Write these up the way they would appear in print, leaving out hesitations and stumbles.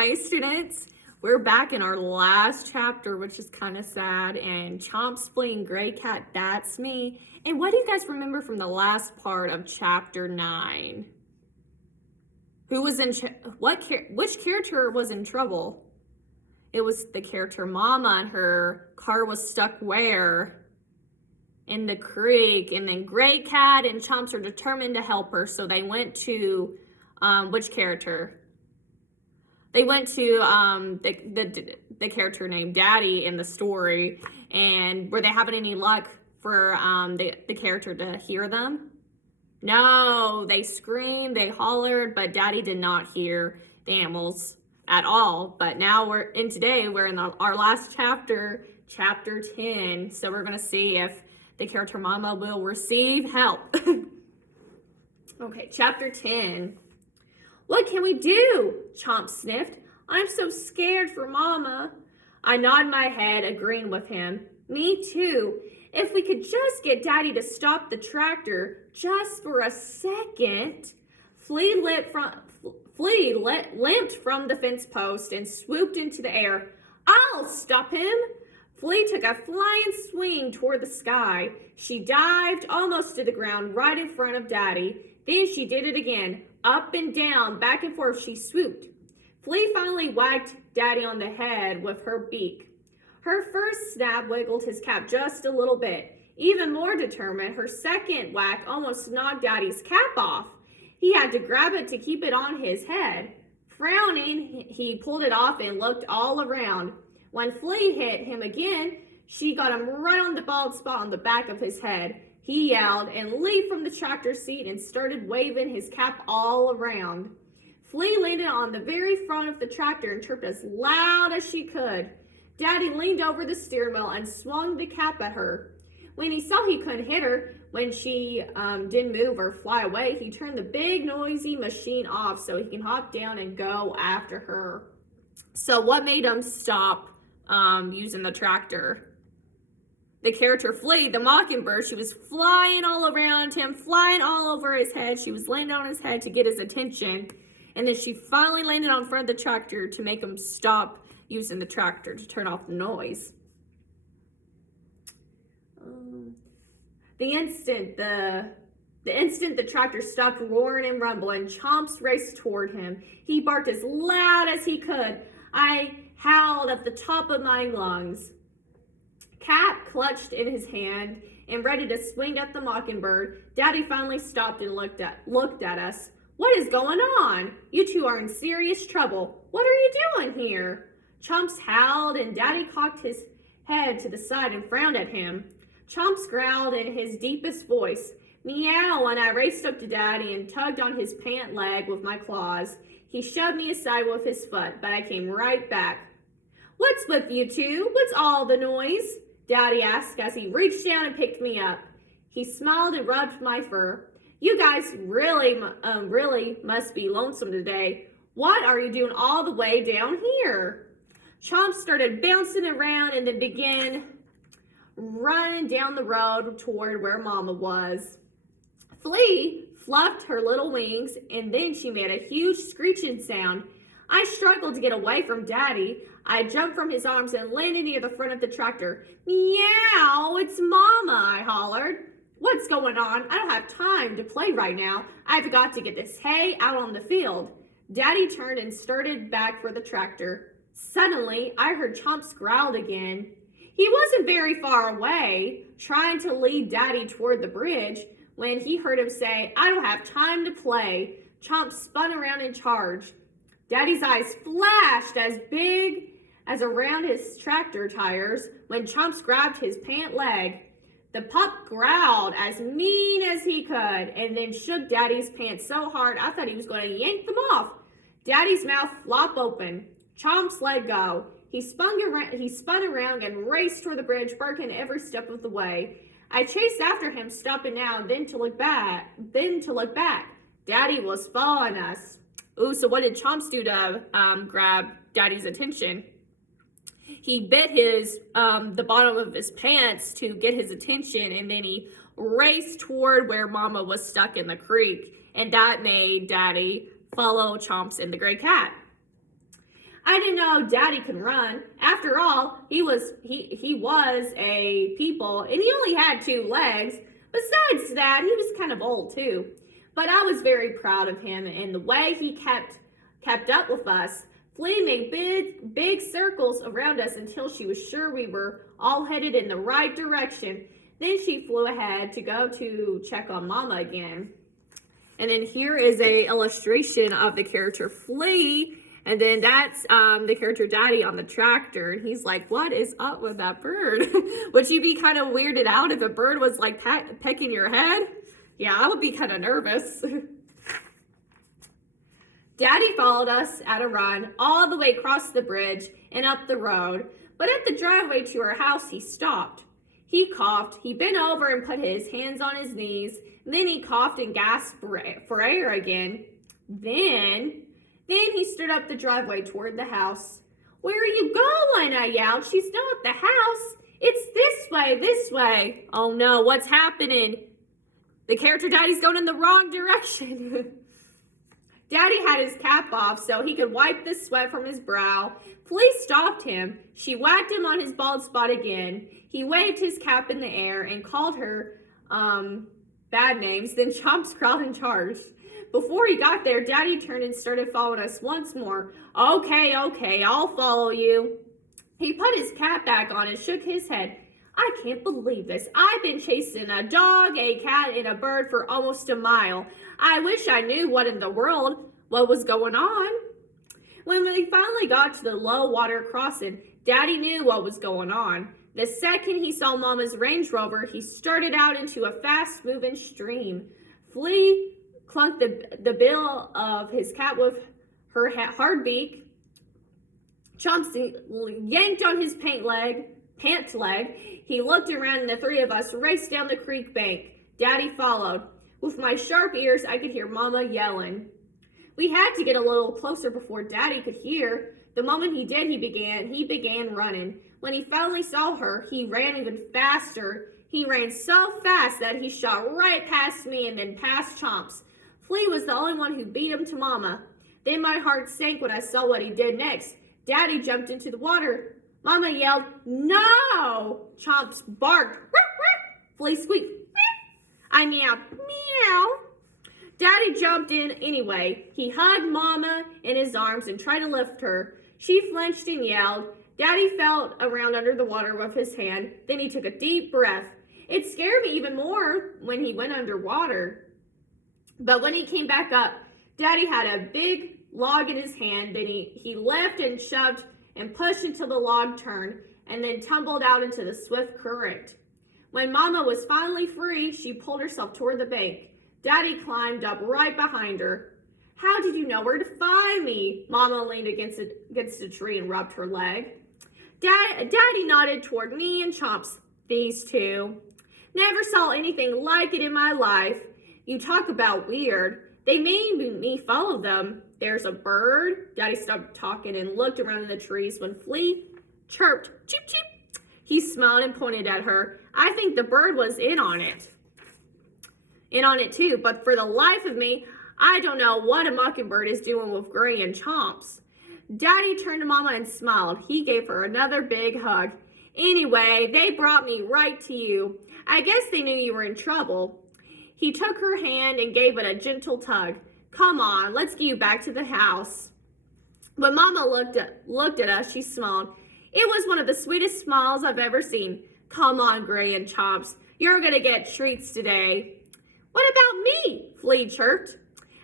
Hi, students. We're back in our last chapter, which is kind of sad. And Chomps, Flea, and Gray Cat, that's me. And what do you guys remember from the last part of chapter 9? Who was in which character was in trouble? It was the character Mama, and her car was stuck where? In the creek. And then Gray Cat and Chomps are determined to help her, so they went to which character? They went to the character named Daddy in the story, and were they having any luck for the character to hear them? No, they screamed, they hollered, but Daddy did not hear the animals at all. But now we're in our last chapter, chapter 10. So we're gonna see if the character Mama will receive help. Okay, chapter 10. What can we do? Chomp sniffed. I'm so scared for Mama. I nodded my head, agreeing with him. Me too. If we could just get Daddy to stop the tractor just for a second. Flea limped from the fence post and swooped into the air. I'll stop him. Flea took a flying swing toward the sky. She dived almost to the ground right in front of Daddy. Then she did it again. Up and down, back and forth, she swooped. Flea finally whacked Daddy on the head with her beak. Her first snap wiggled his cap just a little bit. Even more determined, her second whack almost knocked Daddy's cap off. He had to grab it to keep it on his head. Frowning, he pulled it off and looked all around. When Flea hit him again, she got him right on the bald spot on the back of his head. He yelled and leaped from the tractor seat and started waving his cap all around. Flea landed on the very front of the tractor and chirped as loud as she could. Daddy leaned over the steering wheel and swung the cap at her. When he saw he couldn't hit her when she didn't move or fly away, he turned the big noisy machine off so he can hop down and go after her. So what made him stop using the tractor? The character Flea, the mockingbird, she was flying all around him, flying all over his head. She was landing on his head to get his attention. And then she finally landed on front of the tractor to make him stop using the tractor to turn off the noise. The instant the tractor stopped roaring and rumbling, Chomps raced toward him. He barked as loud as he could. I howled at the top of my lungs. Cap clutched in his hand and ready to swing at the mockingbird. Daddy finally stopped and looked at us. What is going on? You two are in serious trouble. What are you doing here? Chomps howled and Daddy cocked his head to the side and frowned at him. Chomps growled in his deepest voice. Meow, and I raced up to Daddy and tugged on his pant leg with my claws. He shoved me aside with his foot, but I came right back. What's with you two? What's all the noise? Daddy asked as he reached down and picked me up. He smiled and rubbed my fur. You guys really must be lonesome today. What are you doing all the way down here? Chomp started bouncing around and then began running down the road toward where Mama was. Flea fluffed her little wings and then she made a huge screeching sound. I struggled to get away from Daddy. I jumped from his arms and landed near the front of the tractor. Meow, it's Mama, I hollered. What's going on? I don't have time to play right now. I've got to get this hay out on the field. Daddy turned and started back for the tractor. Suddenly, I heard Chomps growl again. He wasn't very far away, trying to lead Daddy toward the bridge, when he heard him say, I don't have time to play. Chomps spun around and charged. Daddy's eyes flashed as big as around his tractor tires when Chomps grabbed his pant leg. The pup growled as mean as he could and then shook Daddy's pants so hard I thought he was going to yank them off. Daddy's mouth flopped open. Chomps let go. He spun around and raced toward the bridge, barking every step of the way. I chased after him, stopping now, then to look back. Daddy was following us. Ooh, so what did Chomps do to grab Daddy's attention? He bit the bottom of his pants to get his attention, and then he raced toward where Mama was stuck in the creek, and that made Daddy follow Chomps and the gray cat. I didn't know Daddy could run. After all, he was a people, and he only had 2 legs. Besides that, he was kind of old too. But I was very proud of him and the way he kept up with us. Flea made big circles around us until she was sure we were all headed in the right direction. Then she flew ahead to go to check on Mama again. And then here is a illustration of the character Flea. And then that's the character Daddy on the tractor. And he's like, what is up with that bird? Would you be kind of weirded out if a bird was like pecking your head? Yeah, I would be kind of nervous. Daddy followed us at a run all the way across the bridge and up the road. But at the driveway to our house, he stopped. He coughed. He bent over and put his hands on his knees. Then he coughed and gasped for air again. Then he stood up the driveway toward the house. Where are you going? I yelled. She's not at the house. It's this way. Oh no, what's happening? The character Daddy's going in the wrong direction. Daddy had his cap off so he could wipe the sweat from his brow. Flea stopped him. She whacked him on his bald spot again. He waved his cap in the air and called her bad names. Then Chomps crawled and charged. Before he got there, Daddy turned and started following us once more. Okay, I'll follow you. He put his cap back on and shook his head. I can't believe this. I've been chasing a dog, a cat, and a bird for almost a mile. I wish I knew what was going on. When we finally got to the low water crossing, Daddy knew what was going on. The second he saw Mama's Range Rover, he started out into a fast-moving stream. Flea clunked the bill of his cat with her hard beak. Chomps yanked on his pant leg. He looked around and the 3 of us raced down the creek bank. Daddy followed. With my sharp ears, I could hear Mama yelling. We had to get a little closer before Daddy could hear. The moment he did, he began running. When he finally saw her, he ran even faster. He ran so fast that he shot right past me and then past Chomps. Flea was the only one who beat him to Mama. Then my heart sank when I saw what he did next. Daddy jumped into the water. Mama yelled, "No!" Chomps barked. Flea squeaked. I meowed, meow. Daddy jumped in anyway. He hugged Mama in his arms and tried to lift her. She flinched and yelled. Daddy felt around under the water with his hand. Then he took a deep breath. It scared me even more when he went underwater. But when he came back up, Daddy had a big log in his hand. Then he lifted and shoved and pushed until the log turned and then tumbled out into the swift current. When Mama was finally free, she pulled herself toward the bank. Daddy climbed up right behind her. How did you know where to find me? Mama leaned against a tree and rubbed her leg. Daddy nodded toward me and Chomps. These 2. Never saw anything like it in my life. You talk about weird. They made me follow them. There's a bird. Daddy stopped talking and looked around in the trees when Flea chirped, cheep, cheep. He smiled and pointed at her. I think the bird was in on it too, but for the life of me, I don't know what a mockingbird is doing with Gray and Chomps. Daddy turned to Mama and smiled. He gave her another big hug. Anyway, they brought me right to you. I guess they knew you were in trouble. He took her hand and gave it a gentle tug. Come on, let's get you back to the house. When Mama looked at us, she smiled. It was one of the sweetest smiles I've ever seen. Come on, Gray and Chomps. You're going to get treats today. What about me? Flea chirped.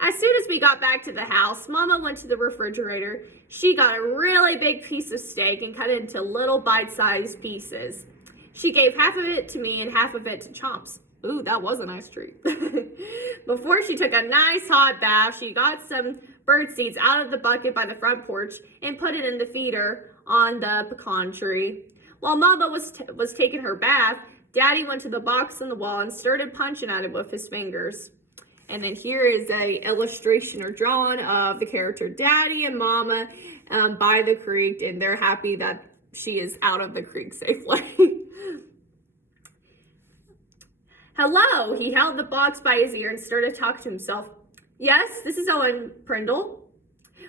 As soon as we got back to the house, Mama went to the refrigerator. She got a really big piece of steak and cut it into little bite-sized pieces. She gave half of it to me and half of it to Chomps. Ooh, that was a nice treat. Before she took a nice hot bath, she got some bird seeds out of the bucket by the front porch and put it in the feeder on the pecan tree. While Mama was taking her bath, Daddy went to the box on the wall and started punching at it with his fingers. And then here is a illustration or drawing of the character Daddy and Mama by the creek, and they're happy that she is out of the creek safely. Hello, he held the box by his ear and started talking to himself. Yes, this is Owen Prindle.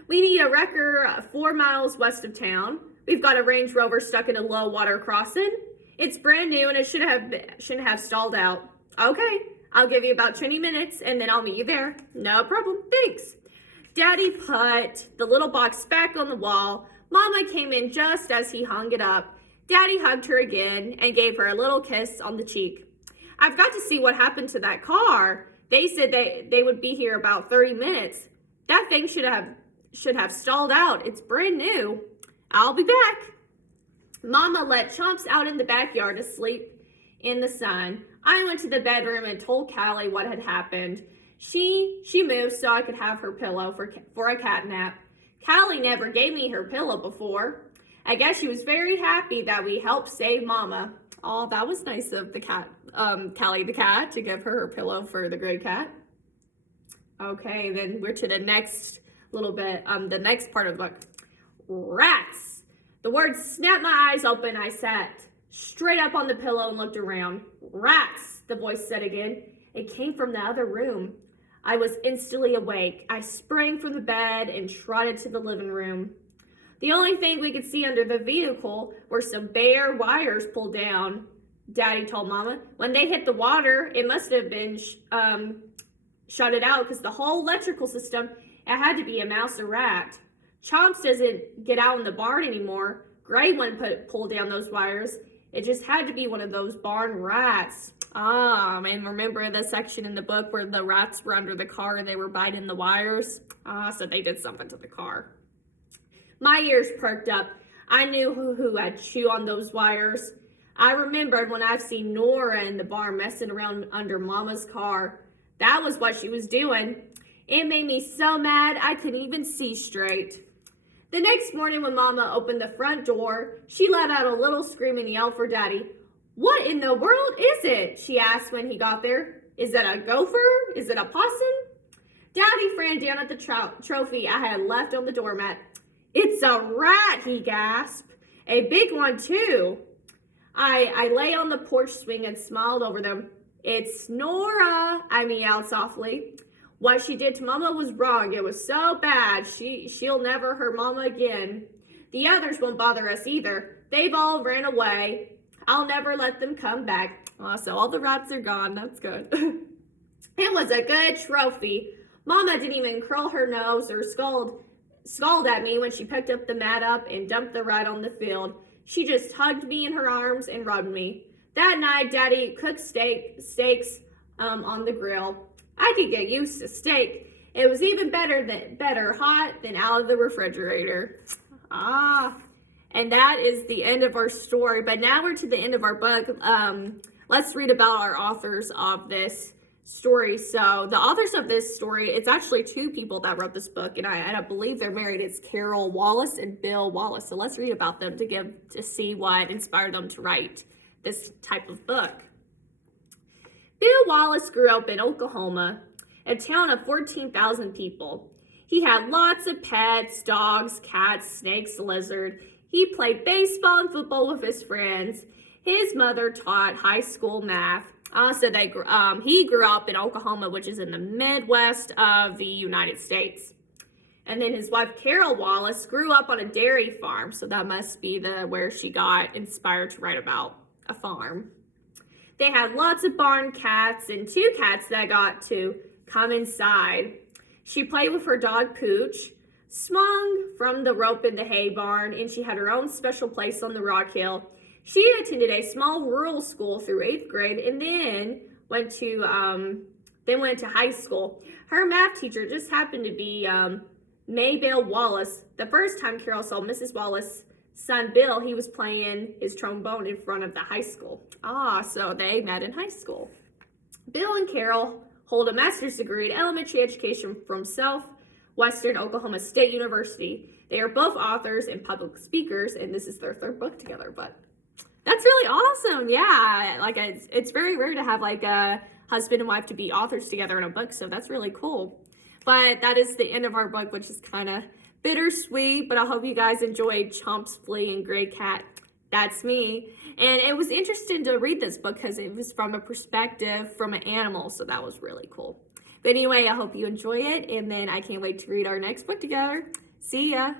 We need a wrecker 4 miles west of town. We've got a Range Rover stuck in a low water crossing. It's brand new and it shouldn't have stalled out. Okay, I'll give you about 20 minutes and then I'll meet you there. No problem, thanks. Daddy put the little box back on the wall. Mama came in just as he hung it up. Daddy hugged her again and gave her a little kiss on the cheek. I've got to see what happened to that car. They said they would be here about 30 minutes. That thing should have stalled out. It's brand new. I'll be back. Mama let Chomps out in the backyard to sleep in the sun. I went to the bedroom and told Callie what had happened. She moved so I could have her pillow for a cat nap. Callie never gave me her pillow before. I guess she was very happy that we helped save Mama. Oh, that was nice of the cat, Callie the cat, to give her pillow for the gray cat. Okay, then we're to the next little bit, the next part of the book. Rats. The words snapped my eyes open. I sat straight up on the pillow and looked around. Rats, the voice said again. It came from the other room. I was instantly awake. I sprang from the bed and trotted to the living room. The only thing we could see under the vehicle were some bare wires pulled down, Daddy told Mama. When they hit the water, it must have been shut it out because the whole electrical system, it had to be a mouse or rat. Chomps doesn't get out in the barn anymore. Gray one pulled down those wires. It just had to be one of those barn rats. And remember the section in the book where the rats were under the car and they were biting the wires? So they did something to the car. My ears perked up. I knew who had chewed on those wires. I remembered when I've seen Nora in the barn messing around under Mama's car. That was what she was doing. It made me so mad I couldn't even see straight. The next morning when Mama opened the front door, she let out a little scream and yelled for Daddy. What in the world is it? She asked when he got there. Is it a gopher? Is it a possum? Daddy ran down at the trophy I had left on the doormat. It's a rat, he gasped. A big one, too. I lay on the porch swing and smiled over them. It's Nora, I meowed softly. What she did to Mama was wrong. It was so bad. She'll never hurt Mama again. The others won't bother us either. They've all ran away. I'll never let them come back. So all the rats are gone. That's good. It was a good trophy. Mama didn't even curl her nose or scold at me when she picked up the mat up and dumped the rat on the field. She just hugged me in her arms and rubbed me. That night, Daddy cooked steaks on the grill. I could get used to steak. It was even better hot than out of the refrigerator. And that is the end of our story. But now we're to the end of our book. Let's read about our authors of this story. So the authors of this story, it's actually two people that wrote this book, and I believe they're married. It's Carol Wallace and Bill Wallace. So let's read about them to see what inspired them to write this type of book. Bill Wallace grew up in Oklahoma, a town of 14,000 people. He had lots of pets, dogs, cats, snakes, lizard. He played baseball and football with his friends. His mother taught high school math. He grew up in Oklahoma, which is in the Midwest of the United States. And then his wife, Carol Wallace, grew up on a dairy farm. So that must be where she got inspired to write about a farm. They had lots of barn cats and two cats that got to come inside. She played with her dog, Pooch, swung from the rope in the hay barn, and she had her own special place on the rock hill. She attended a small rural school through 8th grade and then went to high school. Her math teacher just happened to be Maybelle Wallace. The first time Carol saw Mrs. Wallace's son Bill, he was playing his trombone in front of the high school. So they met in high school. Bill and Carol hold a master's degree in elementary education from Southwestern Oklahoma State University. They are both authors and public speakers, and this is their third book together, but that's really awesome. Yeah, it's very rare to have a husband and wife to be authors together in a book, so that's really cool. But that is the end of our book, which is kind of bittersweet, but I hope you guys enjoyed Chomps, Flea, and Gray Cat. That's me. And it was interesting to read this book because it was from a perspective from an animal, so that was really cool. But anyway, I hope you enjoy it, and then I can't wait to read our next book together. See ya.